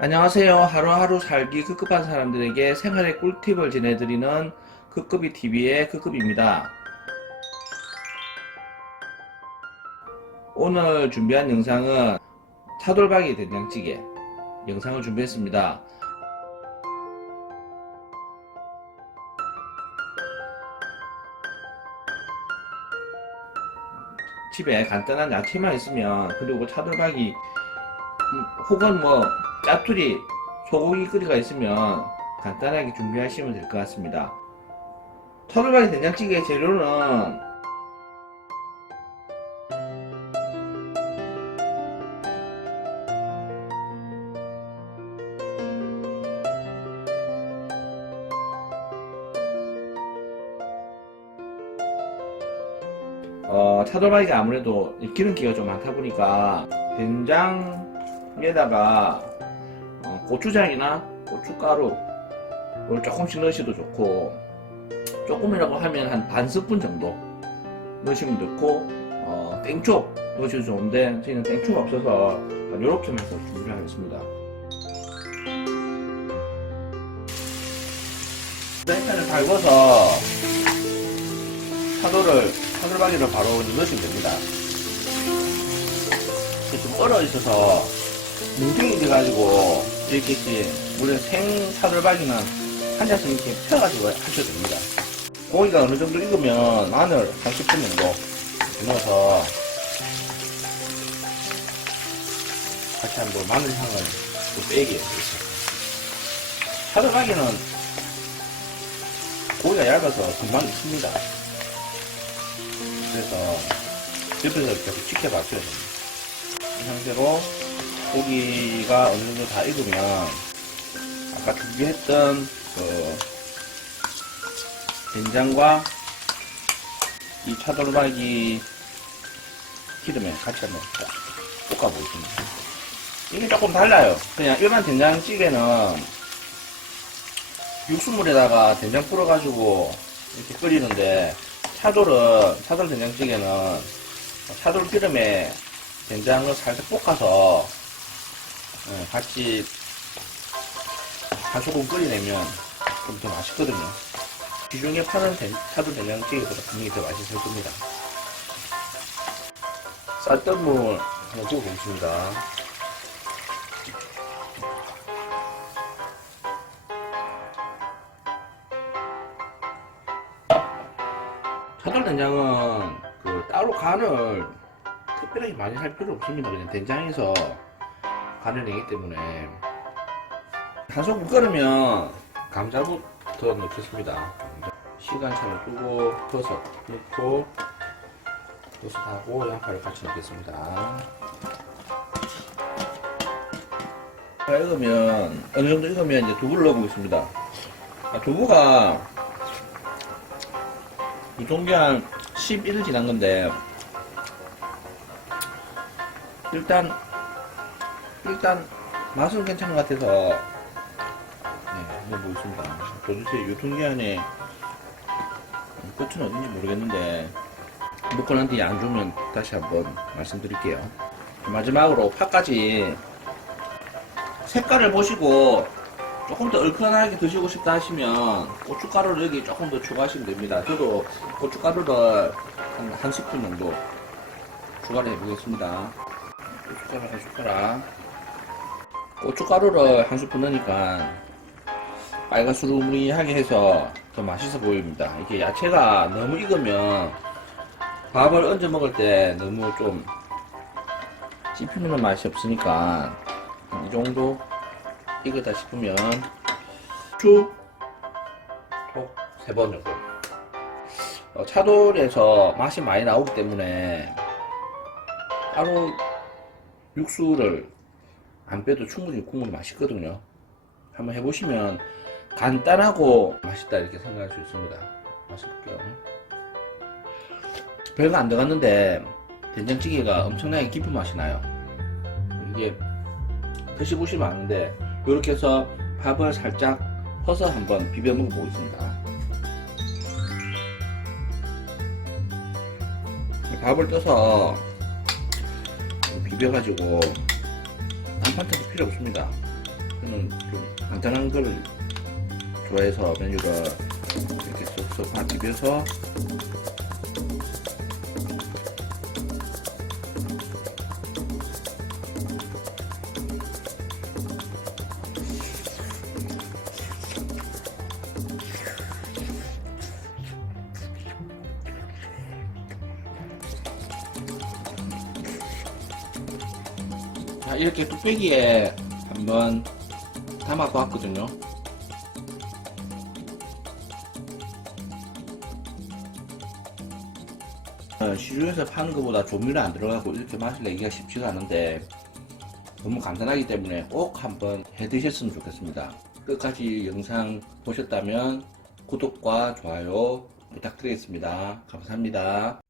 안녕하세요. 하루하루 살기 급급한 사람들에게 생활의 꿀팁을 전해드리는 급급이 TV의 급급입니다. 오늘 준비한 영상은 차돌박이 된장찌개 영상을 준비했습니다. 집에 간단한 야채만 있으면 그리고 차돌박이 음, 혹은 뭐 짜투리 소고기 끓이가 있으면 간단하게 준비하시면 될 것 같습니다. 차돌박이 된장찌개 재료는 어, 차돌박이가 아무래도 기름기가 좀 많다 보니까 된장 에다가 어, 고추장이나 고춧가루 를 조금씩 넣으셔도 좋고 조금이라고 하면 한 반 스푼 정도 넣으시면 좋고 어, 땡초 넣으셔도 좋은데 저희는 땡초가 없어서 이렇게만 해서 준비를 하겠습니다. 프라이팬을 달궈서 차돌을 차돌박이를 바로 넣으시면 됩니다. 좀 얼어 있어서 뭉탱이 돼가지고 이렇게 이렇게 물에 생 차돌박이는 한 잔씩 이렇게 펴가지고 하셔도 됩니다. 고기가 어느 정도 익으면 마늘 한 10분 정도 넣어서 같이 한번 마늘 향을 또 빼게 해주세요. 차돌박이는 고기가 얇아서 금방 익습니다. 그래서 옆에서 계속 지켜봐줘야 됩니다. 이 상태로 고기가 어느 정도 다 익으면 아까 준비했던 그 된장과 이 차돌박이 기름에 같이 한번 볶아보겠습니다. 이게 조금 달라요. 그냥 일반 된장찌개는 육수물에다가 된장 뿌려가지고 이렇게 끓이는데 차돌은 차돌 된장찌개는 차돌 기름에 된장을 살짝 볶아서 예, 같이 한 소금 끓여내면 좀 더 맛있거든요. 시중에 파는 된, 차돌 된장찌개보다 분명히 더 맛있을 겁니다. 쌀뜨물 한번 부어보겠습니다. 차돌 된장은 그 따로 간을 특별하게 많이 할 필요 없습니다. 그냥 된장에서 간을 내기 때문에 한 소금 끓으면 감자부터 넣겠습니다. 시간차를 두고 버섯 넣고 버섯하고 양파를 같이 넣겠습니다. 다 익으면 어느 정도 익으면 이제 두부를 넣어보겠습니다. 아, 두부가 유통기 한 11일 지난 건데 일단 일단 맛은 괜찮은 것 같아서 네, 한번 보겠습니다. 도대체 유통기한에 끝은 어딘지 모르겠는데 먹고 난 뒤에 안 주면 다시 한번 말씀드릴게요. 마지막으로 파까지 색깔을 보시고 조금 더 얼큰하게 드시고 싶다 하시면 고춧가루를 여기 조금 더 추가하시면 됩니다. 저도 고춧가루를 한, 한 스푼 정도 추가를 해보겠습니다. 한 숟가락. 고춧가루를 한 스푼 넣으니까 빨간수루무리하게 해서 더 맛있어 보입니다. 이게 야채가 너무 익으면 밥을 얹어 먹을 때 너무 좀 씹히는 맛이 없으니까 이 정도 익었다 싶으면 후추 톡세 번 정도 어, 차돌에서 맛이 많이 나오기 때문에 따로 육수를 안 빼도 충분히 국물이 맛있거든요. 한번 해보시면 간단하고 맛있다 이렇게 생각할 수 있습니다. 맛있게요. 별거 안 들어갔는데 된장찌개가 엄청나게 깊은 맛이 나요. 이게 드셔보시면 아는데 이렇게 해서 밥을 살짝 퍼서 한번 비벼 먹어보겠습니다. 밥을 떠서 비벼가지고 타도 필요 없습니다. 저는 좀 간단한 걸 좋아해서 메뉴를 이렇게 쏙쏙 다 비벼서 자, 이렇게 뚝배기에 한번 담아서 왔거든요. 어, 시중에서 파는 것보다 조미료 안 들어가고 이렇게 맛을 내기가 쉽지가 않은데 너무 간단하기 때문에 꼭 한번 해 드셨으면 좋겠습니다. 끝까지 영상 보셨다면 구독과 좋아요 부탁드리겠습니다. 감사합니다.